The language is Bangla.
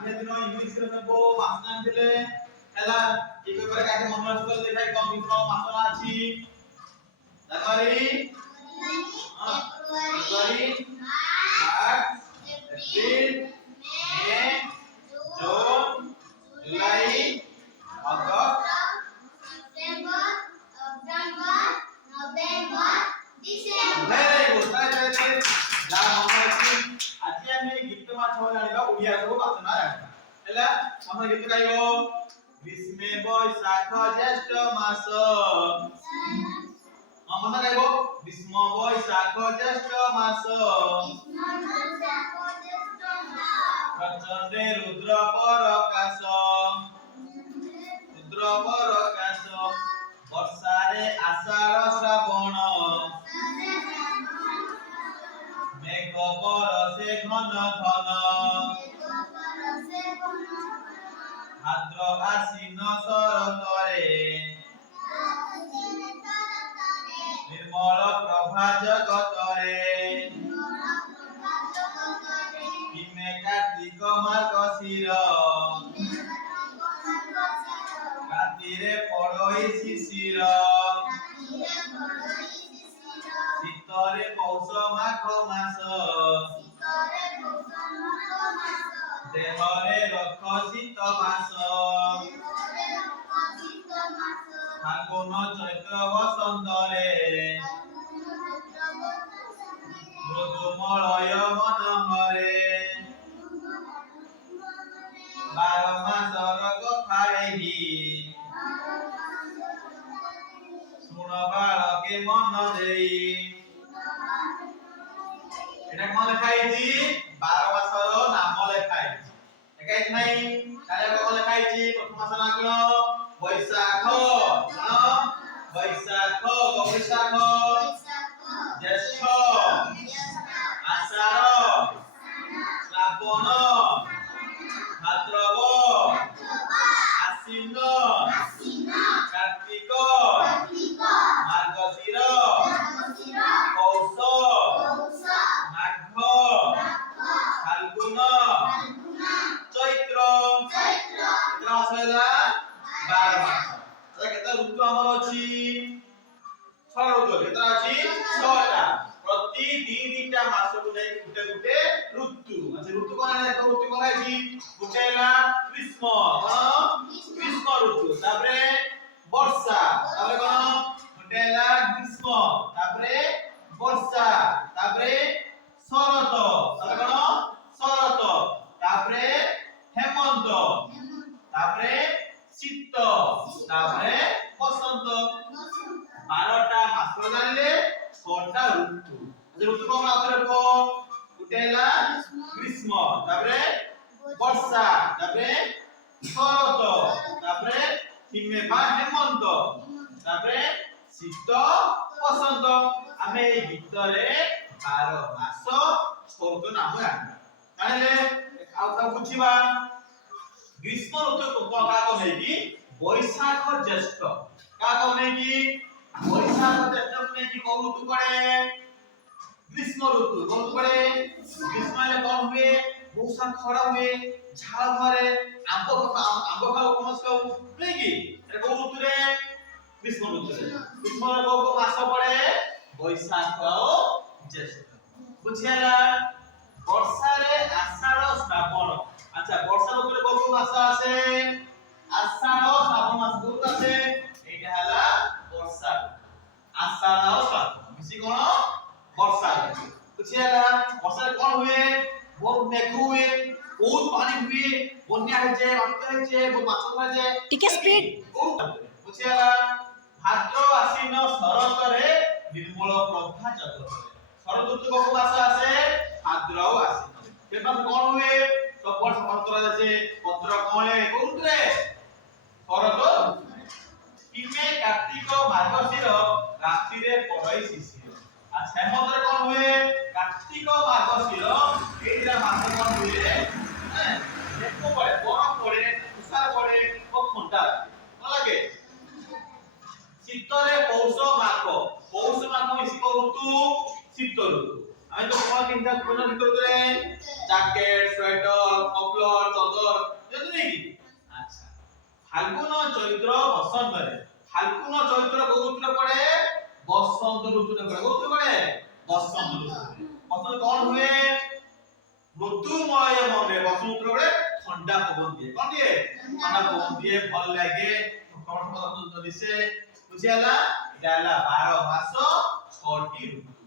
ଆମେ ଦିନ ଇଂଲିଶ ରେ ନେବ ମାସ ଜାଣିଥିଲେ ହେଲା କି କହିବାରେ କାକେ ମନ ଅଛି ଦେଖାଇ କମ ଦିନ ମାସ ଅଛି ଜାନୁଆରୀ ଫେब्रुଆରୀ मार्च अप्रैल मई जून जुलाई अगस्त सितंबर अक्टूबर नवंबर डिसेंबर वेरी गुड ताई जा मने अछि आज हम गीत माछ जानिबा ओडिया सब वाचना जानिबा हैला हम गीत गाइबो ग्रीष्मे बैशाख ज्येष्ठ मास हम मने गाइबो ग्रीष्म बैशाख ज्येष्ठ मास प्रचंडे रुद्र प्रकाश वर्षारे आषाढ़ श्रावण मेघ बरसे घन घन भाद्र आश्विन शरतरे निर्मल प्रभा जगतरे हिमे कार्तिक मार्गशीर रातिरे पड़ई शिशिर शीतरे पौष माघ मास देहरे रख शीत मास फागुन चैत्र बसंतरे मृदुमलय मनहरे 12 मासर कथा एही सुन बालके मन देई এটা কোন লেখা হইছি 12 মাসর নাম লেখা হইছি একাই নাই তাহলে কোন লেখা হইছি প্রথম মাস না কোন বৈশাখ বৈশাখ জ্যৈষ্ঠ আষাঢ় শ্রাবণ ভাদ্রব আশ্বিন কার্তিক মার্গশির পৌষ মাঘ ফাল্গুন চৈত্র মাস হইলা 12 মাস আচ্ছা কেতে ঋতু আমার ଅଛି 6 ঋতু কেতে ଅଛି 6টা প্রতি দুইটা মাসକୁ যাই গুটে গুটে ঋতু আচ্ছা ঋতু কোন দেখো ঋতু কোন আছে গুটে ହେଲା গ্রীষ্ম গ্রীষ্ম ঋতু তারপরে বর্ষা তারপরে কোন গুটে ହେଲା গ্রীষ্ম তারপরে বর্ষা তারপরে শরৎ তারপরে কোন শরৎ তারপরে হেমন্ত তারপরে শীত তারপরে বসন্ত 12টা মাস জানলে 6টা ঋতু আচ্ছা ঋতু কোন আছে দেখো গুটে ହେଲା গ্রীষ্ম তারপরে বর্ষা তারপরে শরৎ তারপরে হিমে বা হেমন্ত তারপরে শীত বসন্ত আমি এই ভিতরে 12 মাস ছোট নাম জানি তাহলে আউটা বুঝিবা গ্রীষ্ম ঋতু কাকে নেকি বৈশাখ জ্যৈষ্ঠ কাকে নেকি বৈশাখ জ্যৈষ্ঠ নেকি কোন ঋতু পড়ে গ্রীষ্ম ঋতু কোন পড়ে গ্রীষ্ম হলে কোন हुए बहुत सा खरा हुए झाड़ भरे आंबो खाओ कमस खाओ नेकी এর কোন ঋতু রে গ্রীষ্ম ঋতু রে গ্রীষ্ম রে কোন মাস পড়ে বৈশাখ জ্যৈষ্ঠ বুঝিয়ালা বর্ষারে আষাঢ় শ্রাবণ আচ্ছা বর্ষা ঋতুরে কোন মাস আছে আষাঢ় শ্রাবণ মাস কোন আছে এইটা হলা বর্ষা আষাঢ় শ্রাবণ মিশি কোন বর্ষা বুঝিয়ালা বর্ষারে কোন हुए बहुत मेघ हुए बहुत पानी हुए বন্যা হয়েছে বাত্যা হয়েছে বহুত মাছ হয়েছে টিকে স্পিড বুঝিয়ালা ভাদ্র আশ্বিন শরতরে নির্মল প্রভা জগতরে শরৎ ঋতু কোন মাস আছে ভাদ্র ও আশ্বিন এবার কোন हुए সবর সমাপ্ত করা যাচ্ছে পত্র কমলে কোন ঋতুরে শরৎ হিমে কার্তিক মার্গশির রাত্রিরে পড়ই শিশির আচ্ছা হেমন্তরে কোন हुए কার্তিক মার্গশির এই দুটা মাসে কোন हुए হ্যাঁ দেখো পড়ে গরম পড়ে তুষার পড়ে ও ঠান্ডা লাগে শীতরে পৌষ মাঘ মিশি কোন ঋতু শীত ঋতু আমি তো কোন তিনটা কোন ঋতুরে জ্যাকেট সোয়েটার মফলার চাদর ফাল্গুন চৈত্র বসন্তরে ফাল্গুন চৈত্র কোন ঋতুরে পড়ে বসন্ত ঋতুরে পড়ে কোন ঋতু পড়ে বসন্ত ঋতুরে বসন্ত কোন হুয়ে ঋতুময় মনে বসন্ত ঋতুরে পড়ে ঠান্ডা পবন দিয়ে কোন দিয়ে ঠান্ডা পবন দিয়ে ভাল লাগে কমল দিছে বুঝিয়ালা এটা হলা 12 মাস 6টি ঋতু